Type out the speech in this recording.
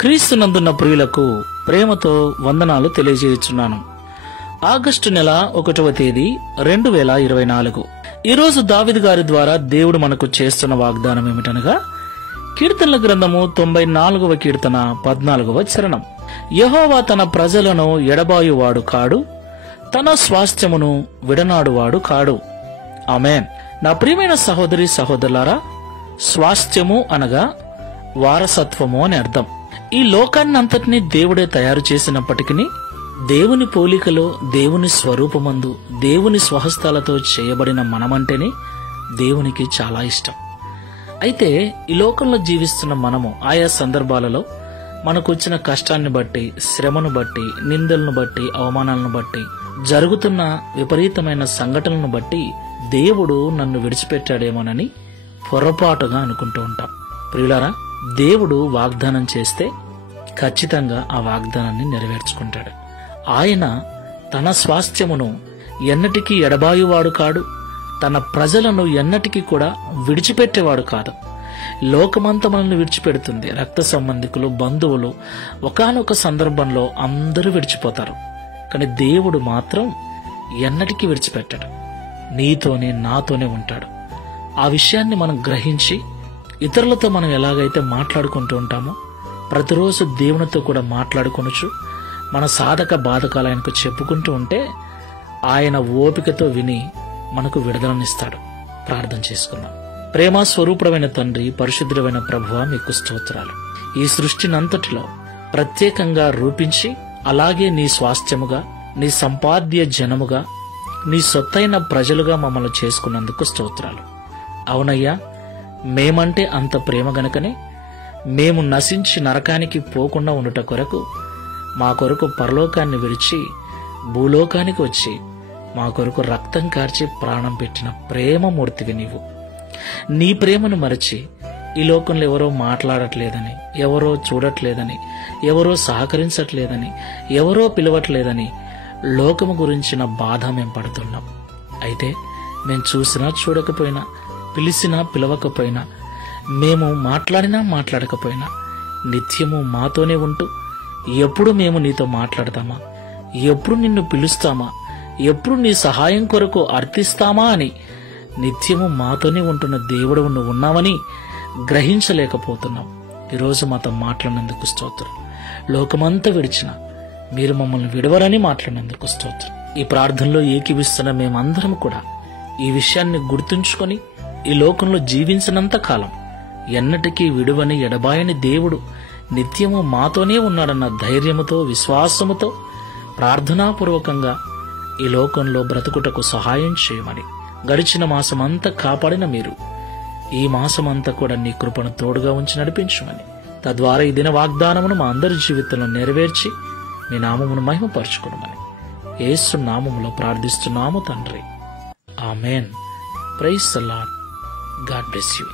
క్రీస్తునందున్న ప్రియులకు ప్రేమతో వందనాలు తెలియజేయుచున్నాను. ఆగస్టు నెల 1వ తేదీ 2024. ఈరోజు దావీదు గారి ద్వారా దేవుడు మనకు చేస్తున్న వాగ్దానం ఏమిటనగా, కీర్తనల గ్రంథము 94వ కీర్తన 14వ చరణం. యెహోవా తన ప్రజలను ఎడబాయువాడు కాడు, తన స్వాస్థ్యమును విడనాడువాడు కాడు. ఆమేన్. నా ప్రియమైన సహోదరి సహోదరులారా, స్వాస్థ్యము అనగా వారసత్వము అని అర్థం. ఈ లోకాన్నంతటినీ దేవుడే తయారు చేసినప్పటికీ దేవుని పోలికలో, దేవుని స్వరూపమందు, దేవుని స్వహస్తాలతో చేయబడిన మనమంటేనే దేవునికి చాలా ఇష్టం. అయితే ఈ లోకంలో జీవిస్తున్న మనము ఆయా సందర్భాలలో మనకు వచ్చిన కష్టాన్ని బట్టి, శ్రమను బట్టి, నిందలను బట్టి, అవమానాలను బట్టి, జరుగుతున్న విపరీతమైన సంఘటనలను బట్టి దేవుడు నన్ను విడిచిపెట్టాడేమోనని పొరపాటుగా అనుకుంటూ ఉంటాం. ప్రియులారా, దేవుడు వాగ్దానం చేస్తే ఖచ్చితంగా ఆ వాగ్దానాన్ని నెరవేర్చుకుంటాడు. ఆయన తన స్వాస్థ్యమును ఎన్నటికీ ఎడబాయువాడు కాడు, తన ప్రజలను ఎన్నటికీ కూడా విడిచిపెట్టేవాడు కాదు. లోకమంతా మనల్ని విడిచిపెడుతుంది. రక్త సంబంధికులు, బంధువులు ఒకానొక సందర్భంలో అందరూ విడిచిపోతారు. కానీ దేవుడు మాత్రం ఎన్నటికీ విడిచిపెట్టాడు. నీతోనే, నాతోనే ఉంటాడు. ఆ విషయాన్ని మనం గ్రహించి ఇతరులతో మనం ఎలాగైతే మాట్లాడుకుంటూ ఉంటామో, ప్రతిరోజు దేవునితో కూడా మాట్లాడుకొనొచ్చు, మన సాధక బాధకాలు ఆయనకు చెప్పుకుంటూ ఉంటే ఆయన ఓపికతో విని మనకు విడుదలనిస్తాడు. ప్రార్థన చేసుకుందాం. ప్రేమ స్వరూపమైన తండ్రి, పరిశుద్ధమైన ప్రభువా, మీకు స్తోత్రాలు. ఈ సృష్టినంతటిలో ప్రత్యేకంగా రూపించి, అలాగే నీ స్వాస్థ్యముగా, నీ సంపాద్య జనముగా, నీ సొత్తైన ప్రజలుగా మమ్మల్ని చేసుకున్నందుకు స్తోత్రాలు. అవునయ్యా, మేమంటే అంత ప్రేమ గనుకనే మేము నశించి నరకానికి పోకుండా ఉండుట కొరకు మా కొరకు పరలోకాన్ని విడిచి భూలోకానికి వచ్చి మా కొరకు రక్తం కార్చి ప్రాణం పెట్టిన ప్రేమమూర్తివి నీవు. నీ ప్రేమను మరచి ఈ లోకంలో ఎవరో మాట్లాడట్లేదని, ఎవరో చూడట్లేదని, ఎవరో సహకరించట్లేదని, ఎవరో పిలవట్లేదని లోకము గురించిన బాధ మేము పడుతున్నాం. అయితే మేము చూసినా చూడకపోయినా, పిలిచినా పిలవకపోయినా, మేము మాట్లాడినా మాట్లాడకపోయినా నిత్యము మాతోనే ఉంటూ, ఎప్పుడు మేము నీతో మాట్లాడతామా, ఎప్పుడు నిన్ను పిలుస్తామా, ఎప్పుడు నీ సహాయం కొరకు అర్థిస్తామా అని నిత్యము మాతోనే ఉంటున్న దేవుడు నువ్వు ఉన్నావని గ్రహించలేకపోతున్నాం. ఈరోజు మాతో మాట్లాడినందుకు స్తోత్రం. లోకమంతా విడిచిన మీరు మమ్మల్ని విడవరని మాట్లాడినందుకు స్తోత్రం. ఈ ప్రార్థనలో ఏకీవిస్తున్న మేమందరం కూడా ఈ విషయాన్ని గుర్తుంచుకొని ఈ లోకంలో జీవించినంత కాలం ఎన్నటికీ విడువని ఎడబాయని దేవుడు నిత్యము మాతోనే ఉన్నాడన్న ధైర్యముతో, విశ్వాసముతో ప్రార్థనాపూర్వకంగా ఈ లోకంలో బ్రతుకుటకు సహాయం చేయమని, గడిచిన మాసమంతా కాపాడిన మీరు ఈ మాసమంతా కూడా నీ కృపను తోడుగా ఉంచి నడిపించమని, తద్వారా ఈ దిన వాగ్దానమును మా అందరి జీవితంలో నెరవేర్చి నీ నామమును మహిమపరచుకోమని యేసు నామములో ప్రార్థిస్తున్నాము తండ్రి. Amen. Praise the Lord. God bless you.